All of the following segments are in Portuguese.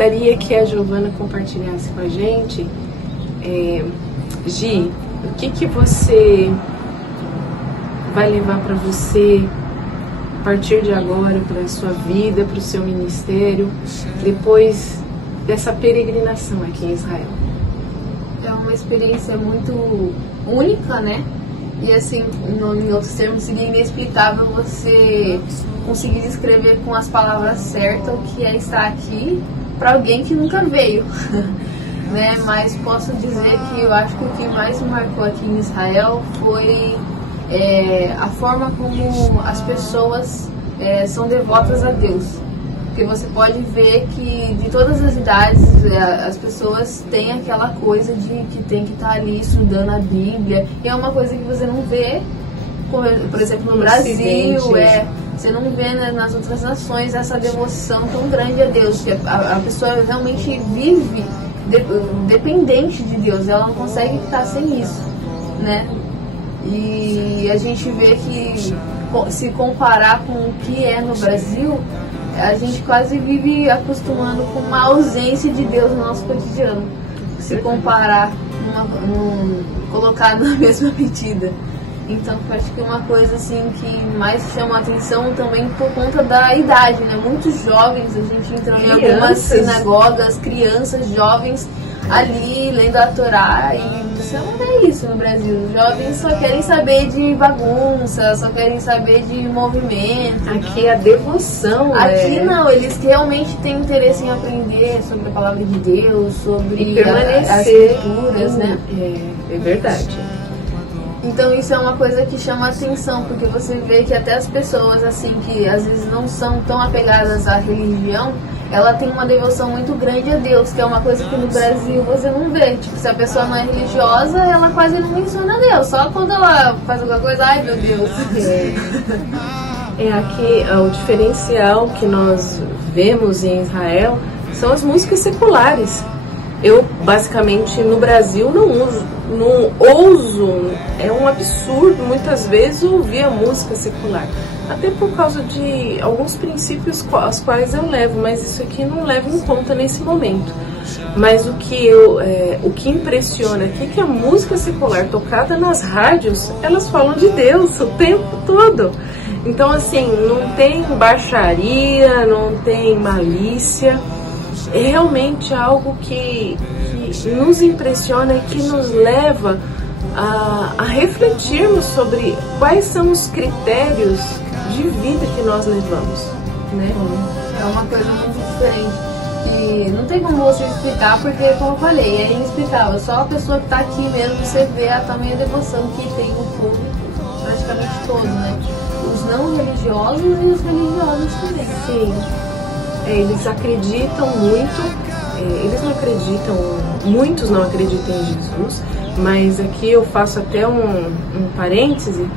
gostaria que a Giovana compartilhasse com a gente, Gi, o que você vai levar para você a partir de agora, para a sua vida, para o seu ministério, depois dessa peregrinação aqui em Israel? É uma experiência muito única, né? E assim, em outros termos, seria inexplicável você conseguir descrever com as palavras certas o que é estar aqui para alguém que nunca veio, né? Mas posso dizer que eu acho que o que mais me marcou aqui em Israel foi a forma como as pessoas são devotas a Deus. Porque você pode ver que de todas as idades as pessoas têm aquela coisa de que tem que estar ali estudando a Bíblia. E é uma coisa que você não vê, por exemplo, no Brasil, você não vê, né, nas outras nações essa devoção tão grande a Deus. Que a pessoa realmente vive dependente de Deus, ela não consegue estar sem isso, né? E a gente vê que, se comparar com o que é no Brasil, a gente quase vive acostumando com uma ausência de Deus no nosso cotidiano. Se comparar, colocar na mesma medida. Então, eu acho que uma coisa assim que mais chama a atenção também por conta da idade, né? Muitos jovens, a gente entrando em algumas sinagogas, crianças, jovens ali lendo a Torá, e você não vê isso no Brasil. Os jovens só querem saber de bagunça, só querem saber de movimento. Aqui é a devoção. Aqui não, eles realmente têm interesse em aprender sobre a palavra de Deus, sobre as escrituras, né? É verdade. Então isso é uma coisa que chama a atenção, porque você vê que até as pessoas assim que às vezes não são tão apegadas à religião, ela tem uma devoção muito grande a Deus, que é uma coisa que no Brasil você não vê. Tipo, se a pessoa não é religiosa, ela quase não menciona Deus. Só quando ela faz alguma coisa, ai meu Deus. Aqui o diferencial que nós vemos em Israel são as músicas seculares. Eu, basicamente, no Brasil não ouso, é um absurdo muitas vezes ouvir a música secular. Até por causa de alguns princípios aos quais eu levo, mas isso aqui não levo em conta nesse momento. Mas o que impressiona aqui é que a música secular tocada nas rádios, elas falam de Deus o tempo todo. Então, assim, não tem baixaria, não tem malícia. É realmente algo que nos impressiona e que nos leva a refletirmos sobre quais são os critérios de vida que nós levamos, né? É uma coisa muito diferente e não tem como você explicar, porque, como eu falei, é inexplicável. Só a pessoa que está aqui mesmo, você vê a tamanha devoção que tem o povo praticamente todo, né? Os não religiosos e os religiosos também. Sim. Eles acreditam muito, eles não acreditam, muitos não acreditam em Jesus, mas aqui eu faço até um parêntese,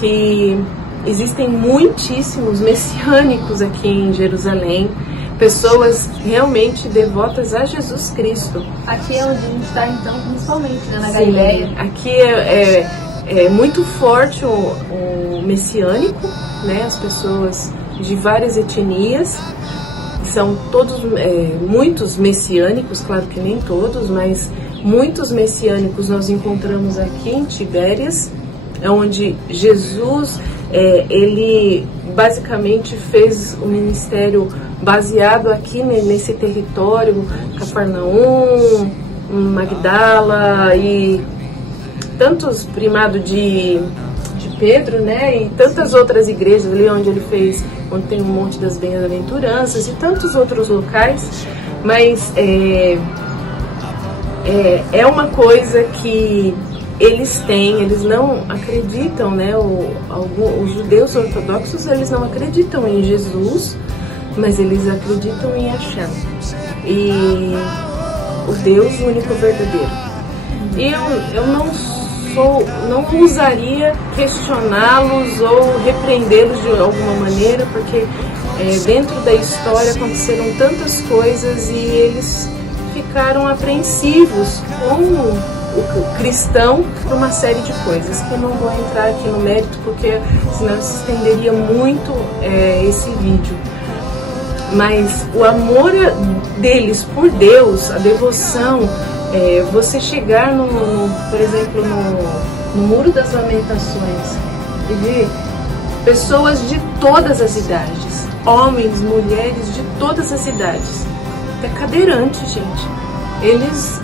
que existem muitíssimos messiânicos aqui em Jerusalém, pessoas realmente devotas a Jesus Cristo. Aqui é onde a gente está, então, principalmente, né, na Galileia. Aqui é muito forte o messiânico, né, as pessoas de várias etnias. São todos, muitos messiânicos, claro que nem todos, mas muitos messiânicos nós encontramos aqui em Tibérias, onde Jesus, ele basicamente fez o ministério baseado aqui nesse território, Cafarnaum, Magdala e tantos, primado de Pedro, né, e tantas outras igrejas ali onde ele fez, onde tem um monte das bem-aventuranças e tantos outros locais, mas é uma coisa que eles têm, eles não acreditam, né, os judeus ortodoxos, eles não acreditam em Jesus, mas eles acreditam em Hashem, e o Deus único verdadeiro. E eu não ousaria questioná-los ou repreendê-los de alguma maneira, porque dentro da história aconteceram tantas coisas e eles ficaram apreensivos com o cristão por uma série de coisas que não vou entrar aqui no mérito, porque senão se estenderia muito esse vídeo. mas o amor deles por Deus, a devoção, você chegar por exemplo, no Muro das Lamentações e ver pessoas de todas as idades, homens, mulheres de todas as idades, até cadeirante, gente, eles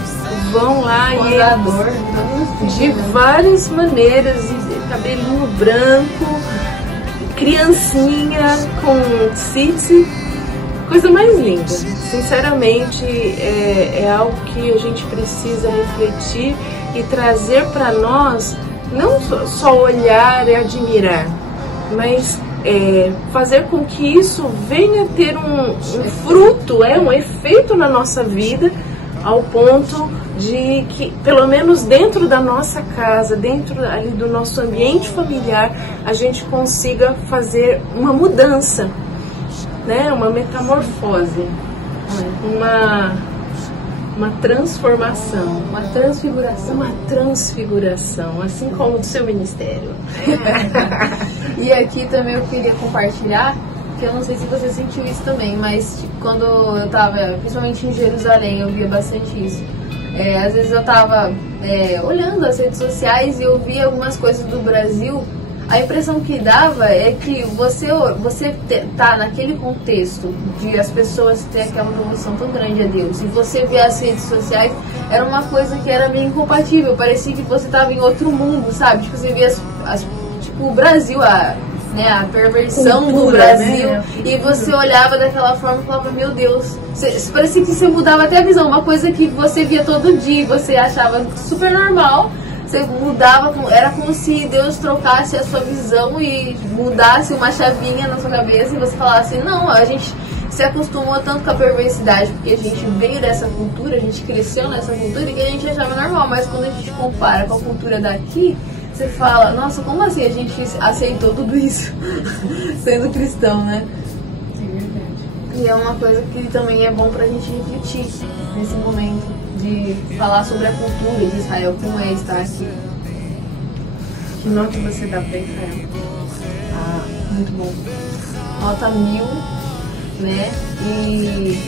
vão lá de várias maneiras, cabelinho branco, criancinha com tzitzit, coisa mais linda. Sinceramente, é algo que a gente precisa refletir e trazer para nós, não só olhar e admirar, mas fazer com que isso venha ter um fruto, um efeito na nossa vida, ao ponto de que, pelo menos dentro da nossa casa, dentro ali do nosso ambiente familiar, a gente consiga fazer uma mudança, né? Uma metamorfose, uma transformação, uma transfiguração, assim como do seu ministério. E aqui também eu queria compartilhar, que eu não sei se você sentiu isso também, mas quando eu estava, principalmente em Jerusalém, eu via bastante isso. Às vezes eu estava olhando as redes sociais e eu via algumas coisas do Brasil. A impressão que dava é que você tá naquele contexto de as pessoas terem aquela devoção tão grande a Deus, e você vê as redes sociais, era uma coisa que era meio incompatível, parecia que você estava em outro mundo, sabe? Tipo, você via tipo, o Brasil, a perversão cultura, do Brasil, né? E você olhava daquela forma e falava, meu Deus, parecia que você mudava até a visão, uma coisa que você via todo dia e você achava super normal, você mudava, era como se Deus trocasse a sua visão e mudasse uma chavinha na sua cabeça e você falasse, não, a gente se acostumou tanto com a perversidade, porque a gente veio dessa cultura, a gente cresceu nessa cultura, e a gente achava normal, mas quando a gente compara com a cultura daqui, você fala, nossa, como assim a gente aceitou tudo isso sendo cristão, né? É verdade. E é uma coisa que também é bom pra gente refletir nesse momento, de falar sobre a cultura de Israel, como é estar aqui. Que nota você dá pra Israel? Muito bom. Nota 1000, né? E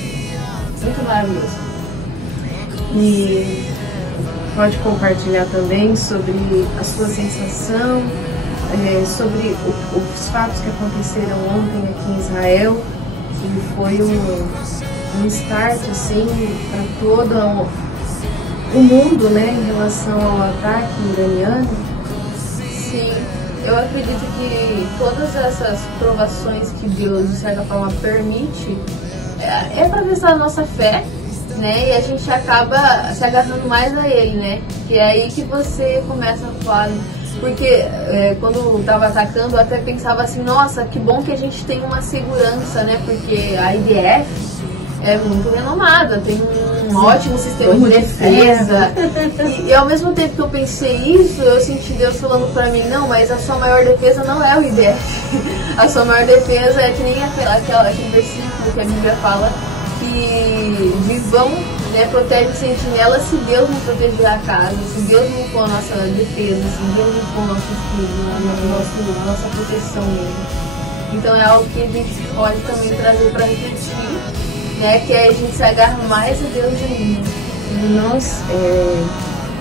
muito maravilhoso. E pode compartilhar também sobre a sua sensação, sobre os fatos que aconteceram ontem aqui em Israel, que foi um start assim para todo o mundo, né, em relação ao ataque iraniano. Sim, eu acredito que todas essas provações que Deus de certa forma permite é para testar a nossa fé, né? E a gente acaba se agarrando mais a ele, né? Que é aí que você começa a falar. Porque quando eu estava atacando, eu até pensava assim, nossa, que bom que a gente tem uma segurança, né? Porque a IDF é muito renomada, tem um ótimo sistema de defesa. E ao mesmo tempo que eu pensei isso, eu senti Deus falando pra mim, não, mas a sua maior defesa não é o IDF. A sua maior defesa é que nem aquele versículo que a Bíblia fala, que de vão, né, protege o sentinela se Deus não proteger a casa, se Deus não for a nossa defesa, se Deus não for o nosso escudo, a nossa proteção mesmo. Então é algo que a gente pode também trazer para refletir, né, que é a gente se agarra mais a Deus ainda. Nós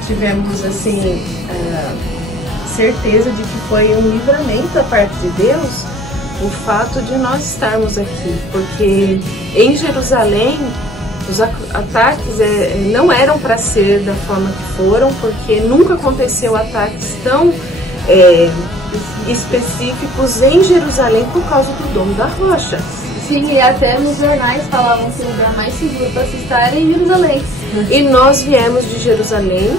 tivemos assim certeza de que foi um livramento da parte de Deus o fato de nós estarmos aqui, porque em Jerusalém os ataques não eram para ser da forma que foram, porque nunca aconteceu ataques tão específicos em Jerusalém por causa do Domo da Rocha. Sim, e até nos jornais falavam que o lugar mais seguro para se estar é em Jerusalém. E nós viemos de Jerusalém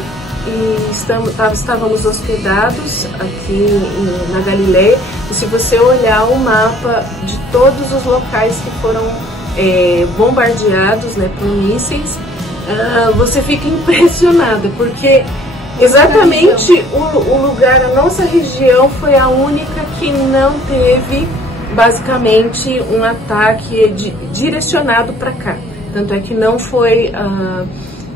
e estávamos hospedados aqui na Galileia. E se você olhar o mapa de todos os locais que foram bombardeados, né, por mísseis, você fica impressionado, porque exatamente o lugar, a nossa região foi a única que não teve basicamente um ataque direcionado para cá. Tanto é que não foi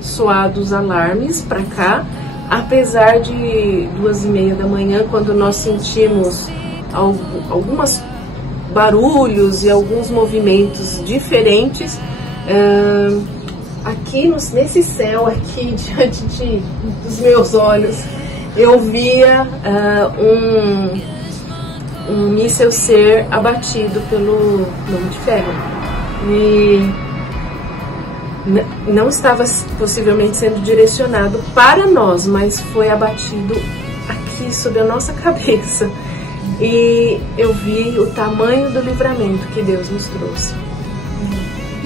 soados alarmes para cá, apesar de 2h30 da manhã, quando nós sentimos algumas barulhos e alguns movimentos diferentes. Aqui nesse céu, aqui diante dos meus olhos, eu via um míssil ser abatido pelo Homem de Ferro. E não estava possivelmente sendo direcionado para nós, mas foi abatido aqui sobre a nossa cabeça. E eu vi o tamanho do livramento que Deus nos trouxe.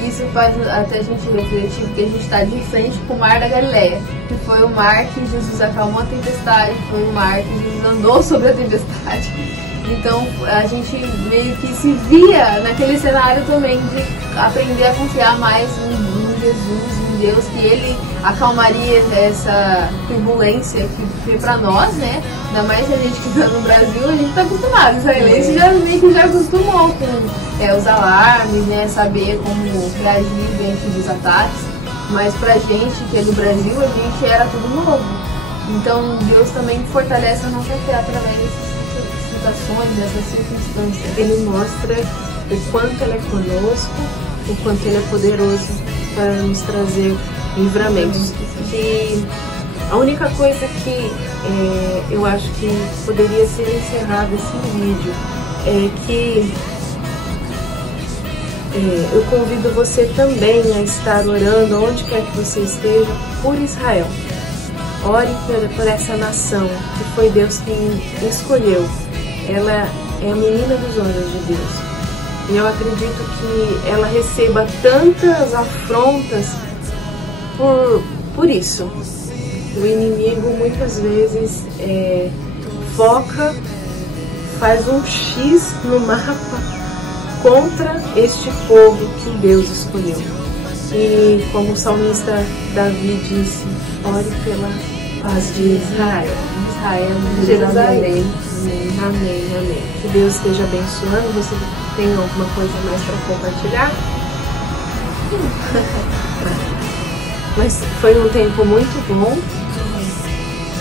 Isso faz até a gente refletir, porque a gente está de frente com o mar da Galileia, que foi o mar que Jesus acalmou a tempestade, foi o mar que Jesus andou sobre a tempestade. Então a gente meio que se via naquele cenário também de aprender a confiar mais em Jesus, em Deus, que Ele acalmaria essa turbulência que para nós, né? Ainda mais a gente que está no Brasil, a gente está acostumado. Os israelenses meio que já acostumou com os alarmes, né? Saber como reagir diante dos ataques. Mas pra gente que é do Brasil, a gente era tudo novo. Então Deus também fortalece a nossa fé através dessas situações, dessas circunstâncias. Ele mostra o quanto Ele é conosco, o quanto Ele é poderoso para nos trazer livramentos. E a única coisa que eu acho que poderia ser encerrado esse vídeo é que eu convido você também a estar orando, onde quer que você esteja, por Israel. Ore por essa nação que foi Deus quem escolheu. Ela é a menina dos olhos de Deus. E eu acredito que ela receba tantas afrontas por isso. O inimigo muitas vezes foca, faz um X no mapa contra este povo que Deus escolheu. E como o salmista Davi disse, ore pela paz de Israel. De Jerusalém. Amém, amém, amém. Que Deus esteja abençoando. Você tem alguma coisa mais para compartilhar? Mas foi um tempo muito bom.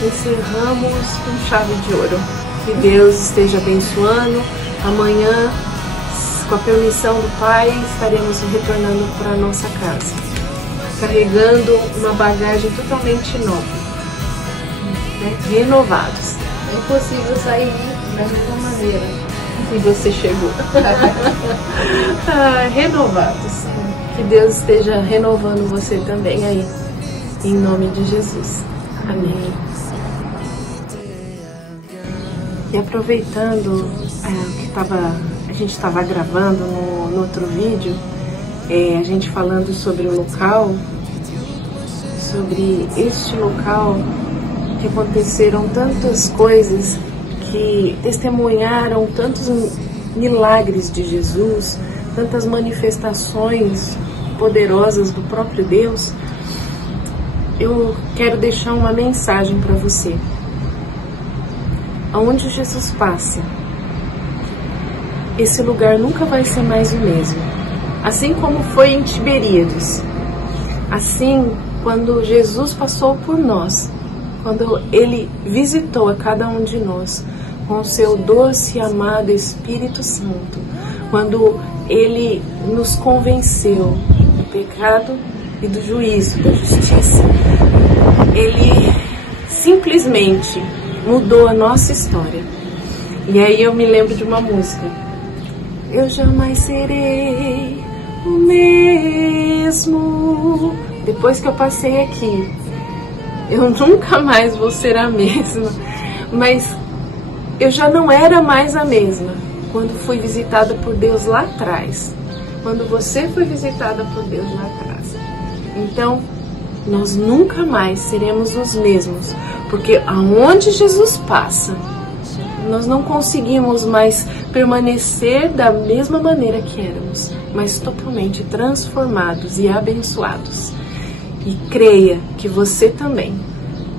Encerramos com chave de ouro. Que Deus esteja abençoando. Amanhã, com a permissão do Pai, estaremos retornando para a nossa casa, carregando uma bagagem totalmente nova, né? Renovados. É impossível sair da mesma maneira que você chegou. Renovados. Que Deus esteja renovando você também aí, em nome de Jesus. Amém. E aproveitando que a gente estava gravando no outro vídeo, a gente falando sobre o local, sobre este local que aconteceram tantas coisas, que testemunharam tantos milagres de Jesus, tantas manifestações poderosas do próprio Deus. Eu quero deixar uma mensagem para você. Aonde Jesus passa, esse lugar nunca vai ser mais o mesmo. Assim como foi em Tiberíades, assim quando Jesus passou por nós, quando Ele visitou a cada um de nós com o seu doce e amado Espírito Santo, quando Ele nos convenceu do pecado e do juízo, da justiça, Ele simplesmente mudou a nossa história. E aí eu me lembro de uma música: eu jamais serei o mesmo. Depois que eu passei aqui, eu nunca mais vou ser a mesma. Mas eu já não era mais a mesma quando fui visitada por Deus lá atrás. Quando você foi visitada por Deus lá atrás. Então, nós nunca mais seremos os mesmos. Porque aonde Jesus passa, nós não conseguimos mais permanecer da mesma maneira que éramos, mas totalmente transformados e abençoados. E creia que você também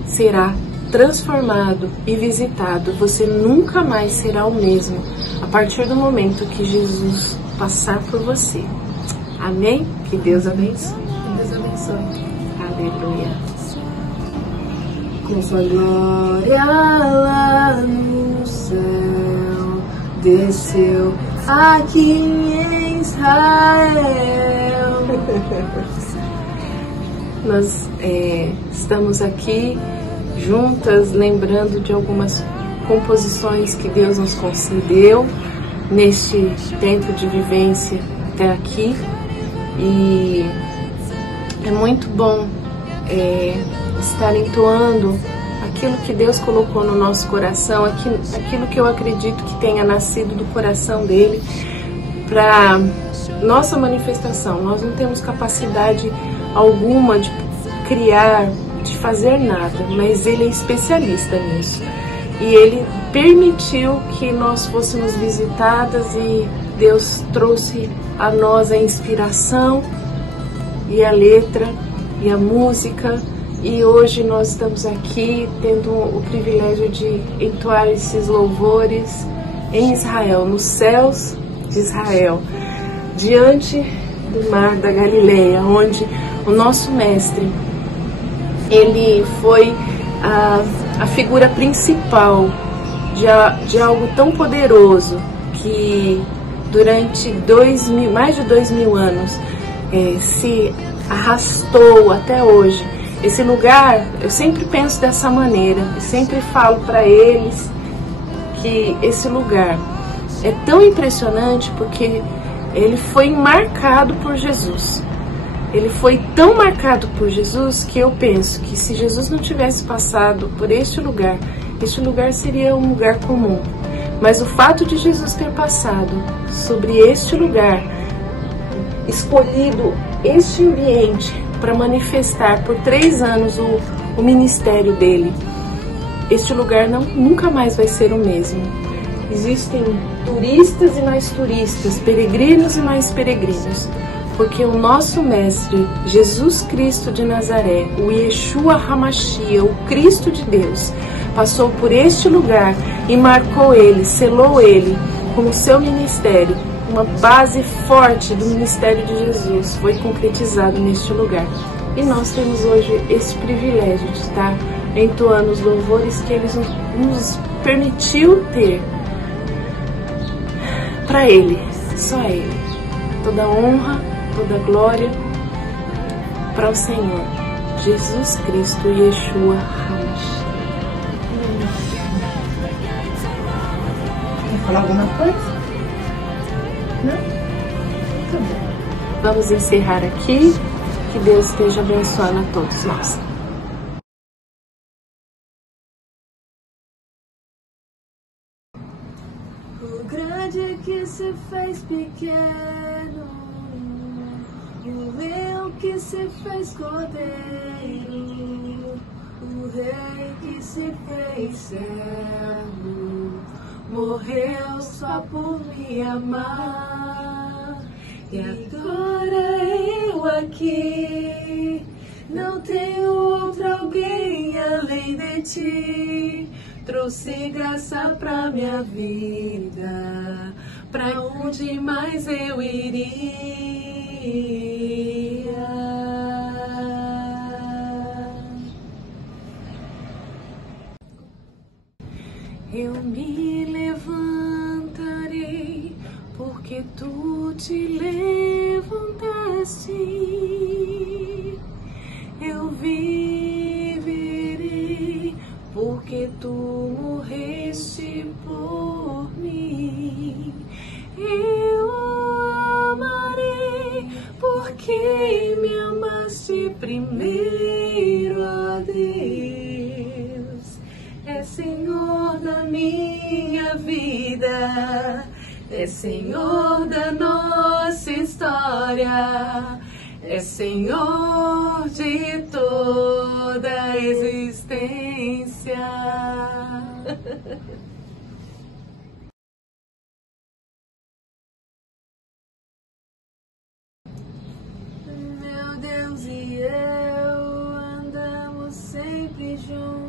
será transformado e visitado. Você nunca mais será o mesmo a partir do momento que Jesus passar por você. Amém? Que Deus abençoe. Que Deus abençoe. Aleluia. Com sua glória lá no céu, desceu aqui em Israel. Nós estamos aqui juntas, lembrando de algumas composições que Deus nos concedeu neste tempo de vivência até aqui, e é muito bom estar entoando aquilo que Deus colocou no nosso coração, aquilo que eu acredito que tenha nascido do coração dele para nossa manifestação. Nós não temos capacidade alguma de criar, de fazer nada, mas ele é especialista nisso. E ele permitiu que nós fôssemos visitadas, e Deus trouxe a nós a inspiração e a letra e a música. E hoje nós estamos aqui tendo o privilégio de entoar esses louvores em Israel, nos céus de Israel, diante do mar da Galileia, onde o nosso mestre, ele foi a figura principal de algo tão poderoso que durante mais de 2000 anos se arrastou até hoje. Esse lugar, eu sempre penso dessa maneira, e sempre falo para eles que esse lugar é tão impressionante porque ele foi marcado por Jesus. Ele foi tão marcado por Jesus que eu penso que se Jesus não tivesse passado por este lugar seria um lugar comum. Mas o fato de Jesus ter passado sobre este lugar, escolhido este ambiente para manifestar por 3 anos o ministério dele, este lugar nunca mais vai ser o mesmo. Existem turistas e mais turistas, peregrinos e mais peregrinos, porque o nosso mestre, Jesus Cristo de Nazaré, o Yeshua HaMashiach, o Cristo de Deus, passou por este lugar e marcou ele, selou ele com o seu ministério. Uma base forte do ministério de Jesus foi concretizado neste lugar. E nós temos hoje esse privilégio de estar entoando os louvores que ele nos permitiu ter para ele, só ele. Toda honra, toda glória para o Senhor, Jesus Cristo, Yeshua HaMashiach. Quer falar alguma coisa? Não? Tá bom. Vamos encerrar aqui. Que Deus esteja abençoando a todos nós. O grande que se fez pequeno, o leão que se fez cordeiro, o rei que se fez servo, morreu só por me amar. E agora eu aqui não tenho outro alguém além de ti. Trouxe graça pra minha vida, pra onde mais eu iria? Eu me levantarei, porque tu te levantaste. Eu viverei, porque tu morreste por mim. Eu amarei, porque me amaste primeiro, ó Deus. É Senhor da minha vida, é Senhor da nossa história, é Senhor de toda a existência. Meu Deus e eu andamos sempre juntos,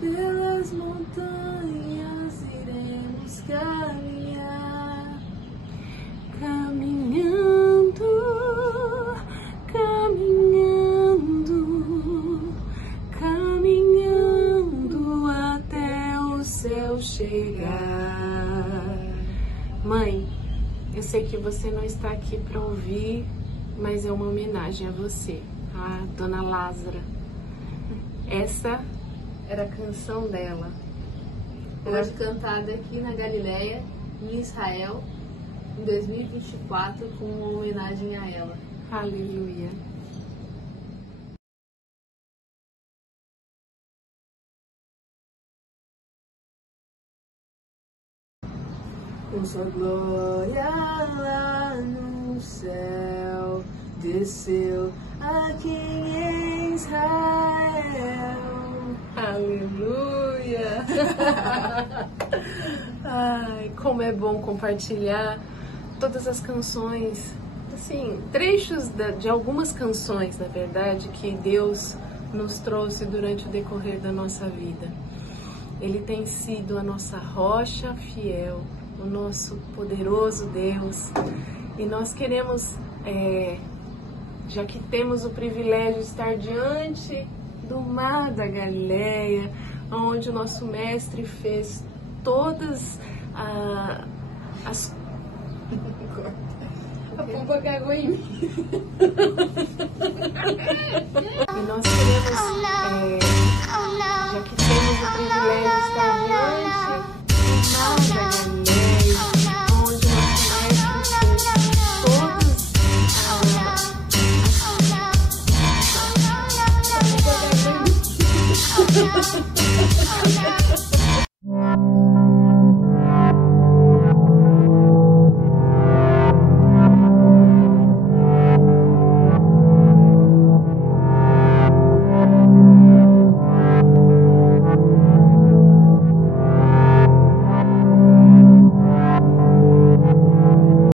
pelas montanhas iremos caminhar, caminhando, caminhando, caminhando até sei que você não está aqui para ouvir, mas é uma homenagem a você, a Dona Lázara. Essa era a canção dela. Hoje cantada aqui na Galileia, em Israel, em 2024, com uma homenagem a ela. Aleluia. Com sua glória lá no céu, desceu aqui em Israel. Aleluia! Ai, como é bom compartilhar todas as canções, assim, trechos de algumas canções, na verdade, que Deus nos trouxe durante o decorrer da nossa vida. Ele tem sido a nossa rocha fiel, o nosso poderoso Deus, e nós queremos, já que temos o privilégio de estar diante do Mar da Galileia, onde o nosso mestre fez todas as... A pomba cagou em mim. E nós queremos, já que temos o privilégio de estar diante do Mar da Galileia, onde o nosso mestre fez todas as...